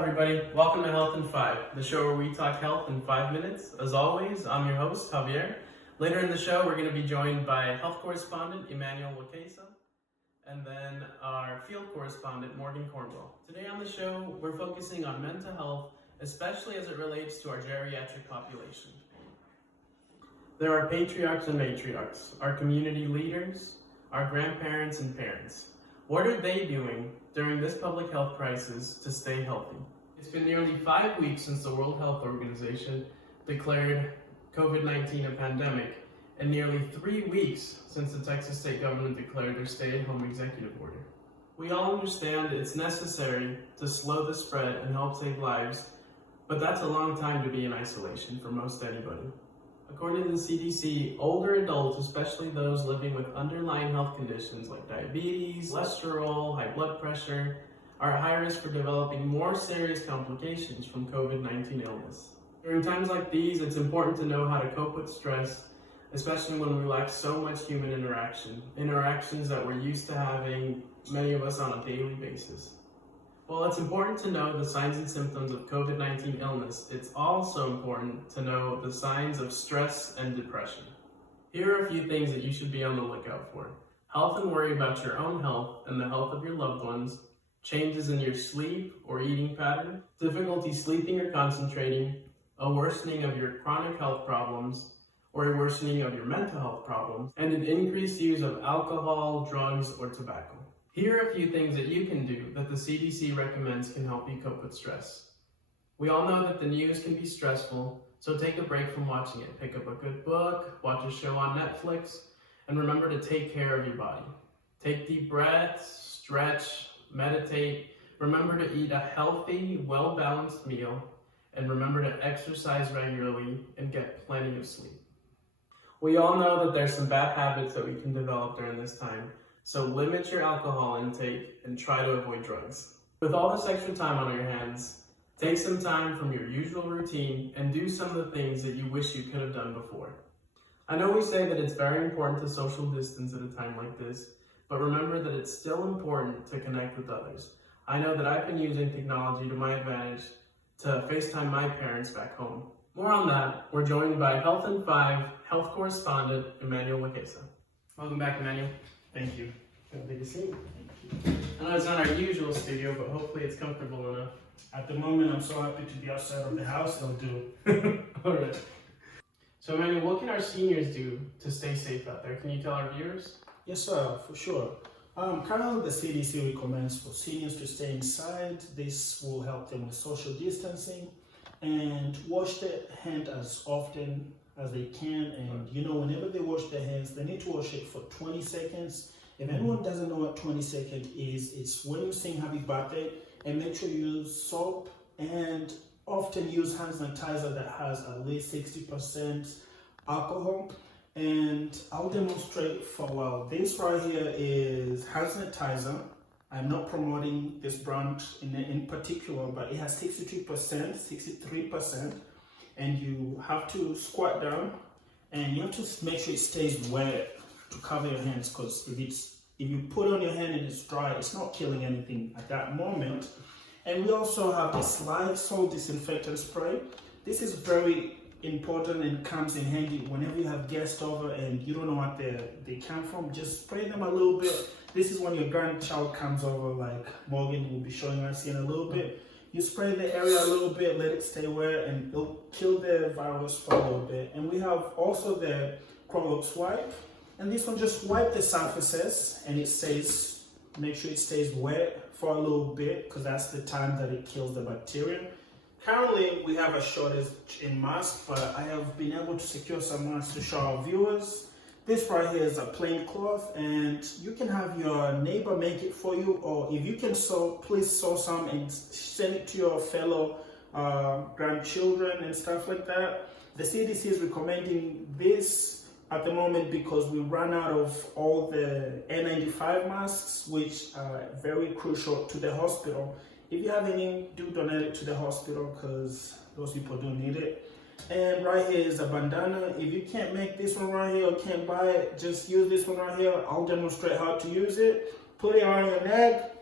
everybody. Welcome to Health in 5, the show where we talk health in 5 minutes. As always, I'm your host, Javier. Later in the show, we're going to be joined by health correspondent Emmanuel Wakesa, and then our field correspondent, Morgan Cornwell. Today on the show, we're focusing on mental health, especially as it relates to our geriatric population. There are patriarchs and matriarchs, our community leaders, our grandparents and parents. What are they doing during this public health crisis to stay healthy? It's been nearly 5 weeks since the World Health Organization declared COVID-19 a pandemic, and nearly 3 weeks since the Texas state government declared their stay-at-home executive order. We all understand it's necessary to slow the spread and help save lives, but that's a long time to be in isolation for most anybody. According to the CDC, older adults, especially those living with underlying health conditions like diabetes, cholesterol, high blood pressure, are at high risk for developing more serious complications from COVID-19 illness. During times like these, it's important to know how to cope with stress, especially when we lack so much human interactions that we're used to having, many of us on a daily basis. While it's important to know the signs and symptoms of COVID-19 illness, it's also important to know the signs of stress and depression. Here are a few things that you should be on the lookout for. Health and worry about your own health and the health of your loved ones, changes in your sleep or eating pattern, difficulty sleeping or concentrating, a worsening of your chronic health problems, or a worsening of your mental health problems, and an increased use of alcohol, drugs, or tobacco. Here are a few things that you can do that the CDC recommends can help you cope with stress. We all know that the news can be stressful, so take a break from watching it. Pick up a good book, watch a show on Netflix, and remember to take care of your body. Take deep breaths, stretch, meditate. Remember to eat a healthy, well-balanced meal, and remember to exercise regularly and get plenty of sleep. We all know that there's some bad habits that we can develop during this time, so limit your alcohol intake and try to avoid drugs. With all this extra time on your hands, take some time from your usual routine and do some of the things that you wish you could have done before. I know we say that it's very important to social distance at a time like this, but remember that it's still important to connect with others. I know that I've been using technology to my advantage to FaceTime my parents back home. More on that, we're joined by Health in 5 health correspondent Emmanuel Wakesa. Welcome back, Emmanuel. Thank you. Good to see you. I know it's not our usual studio, but hopefully it's comfortable enough. At the moment, I'm so happy to be outside of the house. It'll do. All right. So, Emmanuel, what can our seniors do to stay safe out there? Can you tell our viewers? Yes, sir, for sure. Currently, the CDC recommends for seniors to stay inside. This will help them with social distancing and wash their hand as often as they can. And whenever they wash their hands, they need to wash it for 20 seconds. If anyone doesn't know what 20 seconds is, it's when you sing happy birthday, and make sure you use soap and often use hand sanitizer that has at least 60% alcohol. And I'll demonstrate for a while. This right here is hand sanitizer. I'm not promoting this brand in particular, but it has 62%, 63%. And you have to squat down and you have to make sure it stays wet to cover your hands, because if you put on your hand and it's dry, it's not killing anything at that moment. And we also have the Lysol disinfectant spray. This is very important and comes in handy whenever you have guests over and you don't know what they come from. Just spray them a little bit. This is when your grandchild comes over, like Morgan will be showing us in a little bit. You spray the area a little bit, let it stay wet, and it'll kill the virus for a little bit. And we have also the Clorox wipe. And this one just wipe the surfaces, and it says, make sure it stays wet for a little bit, because that's the time that it kills the bacteria. Currently, we have a shortage in masks, but I have been able to secure some masks to show our viewers. This right here is a plain cloth, and you can have your neighbor make it for you, or if you can sew, please sew some and send it to your fellow grandchildren and stuff like that. The CDC is recommending this at the moment because we ran out of all the N95 masks, which are very crucial to the hospital. If you have any, do donate it to the hospital, because those people do need it. And right here is a bandana. If you can't make this one right here or can't buy it, just use this one right here. I'll demonstrate how to use it. Put it on your neck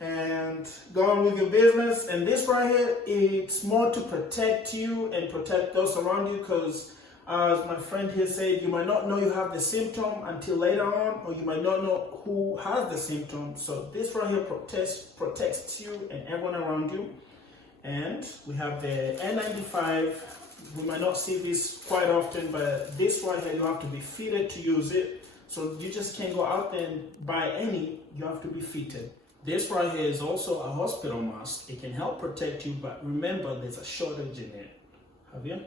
and go on with your business. And this right here, it's more to protect you and protect those around you, because as my friend here said, you might not know you have the symptom until later on, or you might not know who has the symptom. So this right here protects you and everyone around you. And we have the N95. We might not see this quite often, but this right here, you have to be fitted to use it. So you just can't go out there and buy any, you have to be fitted. This right here is also a hospital mask. It can help protect you, but remember there's a shortage in it. Javier?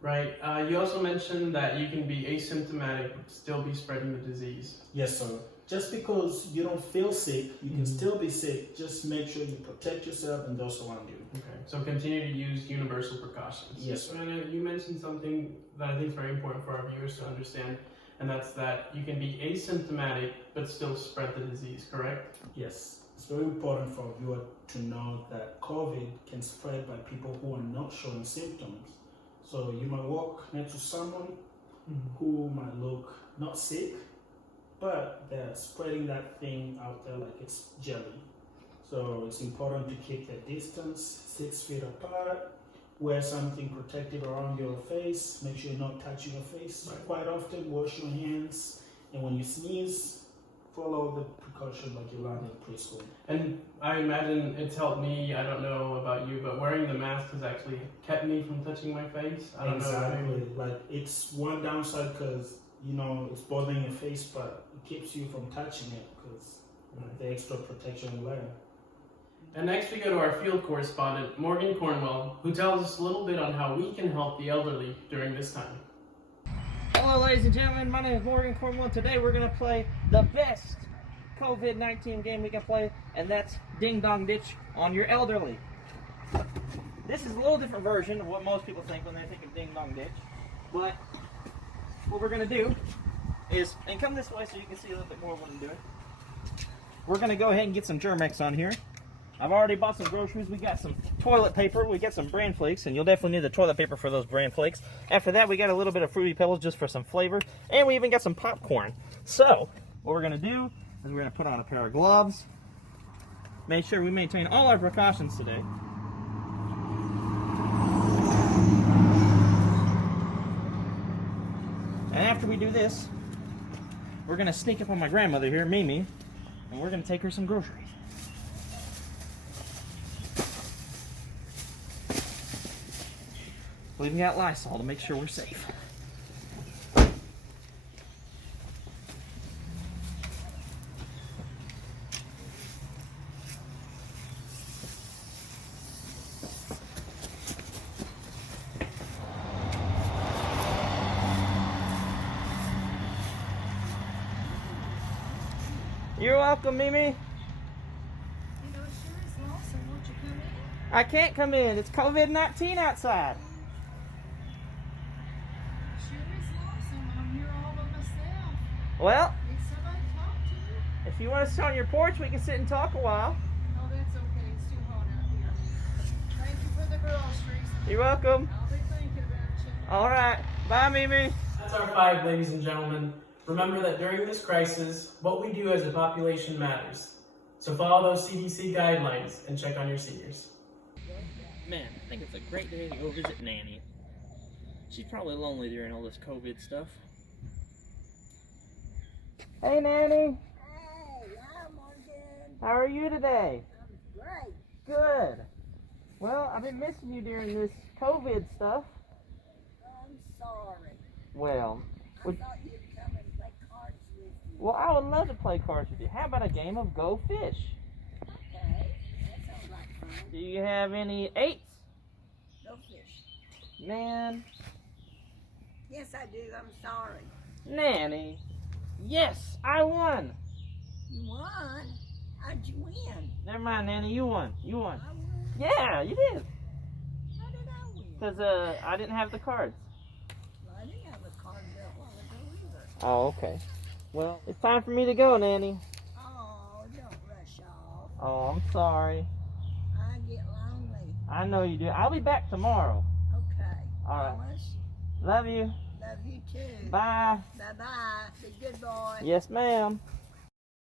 Right. You also mentioned that you can be asymptomatic but still be spreading the disease. Yes, sir. Just because you don't feel sick, you can still be sick. Just make sure you protect yourself and those around you. Okay. So continue to use universal precautions. Yes, sir. And you mentioned something that I think is very important for our viewers to understand, and that's that you can be asymptomatic but still spread the disease, correct? Yes. It's very important for a viewer to know that COVID can spread by people who are not showing symptoms. So you might walk next to someone who might look not sick, but they're spreading that thing out there like it's jelly. So it's important to keep the distance 6 feet apart, wear something protective around your face, make sure you're not touching your face quite often, wash your hands, and when you sneeze, follow the precautions like you learned in preschool. And I imagine it's helped me, I don't know about you, but wearing the mask has actually kept me from touching my face. I don't know. Like, it's one downside because, you know, it's bothering your face, but it keeps you from touching it because the extra protection layer. And next we go to our field correspondent, Morgan Cornwell, who tells us a little bit on how we can help the elderly during this time. Hello ladies and gentlemen, my name is Morgan Cornwell. Today we're going to play the best COVID-19 game we can play, and that's Ding Dong Ditch on your elderly. This is a little different version of what most people think when they think of Ding Dong Ditch, but what we're going to do is, and come this way so you can see a little bit more of what I'm doing. We're going to go ahead and get some Germ-X on here. I've already bought some groceries. We got some toilet paper. We got some bran flakes, and you'll definitely need the toilet paper for those bran flakes. After that, we got a little bit of Fruity Pebbles just for some flavor, and we even got some popcorn. So, what we're going to do is we're going to put on a pair of gloves. Make sure we maintain all our precautions today. And after we do this, we're going to sneak up on my grandmother here, Mimi, and we're going to take her some groceries. We even got Lysol to make sure we're safe. You're welcome, Mimi. You know, it sure is lonesome. Won't you come in? I can't come in. It's COVID-19 outside. Sure is lonesome. I'm here all by myself. Well, Need somebody to talk to? if you want to sit on your porch, we can sit and talk a while. Oh, that's okay. It's too hot out here. Thank you for the groceries. You're welcome. I'll be thinking about you. All right. Bye, Mimi. That's our 5, ladies and gentlemen. Remember that during this crisis, what we do as a population matters. So follow those CDC guidelines and check on your seniors. Man, I think it's a great day to go visit Nanny. She's probably lonely during all this COVID stuff. Hey, Nanny. Hey, I'm Morgan. How are you today? I'm great. Good. Well, I've been missing you during this COVID stuff. I'm sorry. Well, I would, thought you'd come and play cards with me. well, I would love to play cards with you. How about a game of Go Fish? Okay, that sounds like fun. Do you have any 8s? No fish. Man, Yes, I do. I'm sorry. Nanny. Yes, I won. You won? How'd you win? Never mind, Nanny. You won. You won. I won. Yeah, you did. How did I win? Because I didn't have the cards. Well, I didn't have a card that while ago either. Oh, okay. Well, it's time for me to go, Nanny. Oh, don't rush off. Oh, I'm sorry. I get lonely. I know you do. I'll be back tomorrow. Okay. All right. Promise? Love you. Love you too. Bye. Bye-bye. Be a good boy. Yes, ma'am.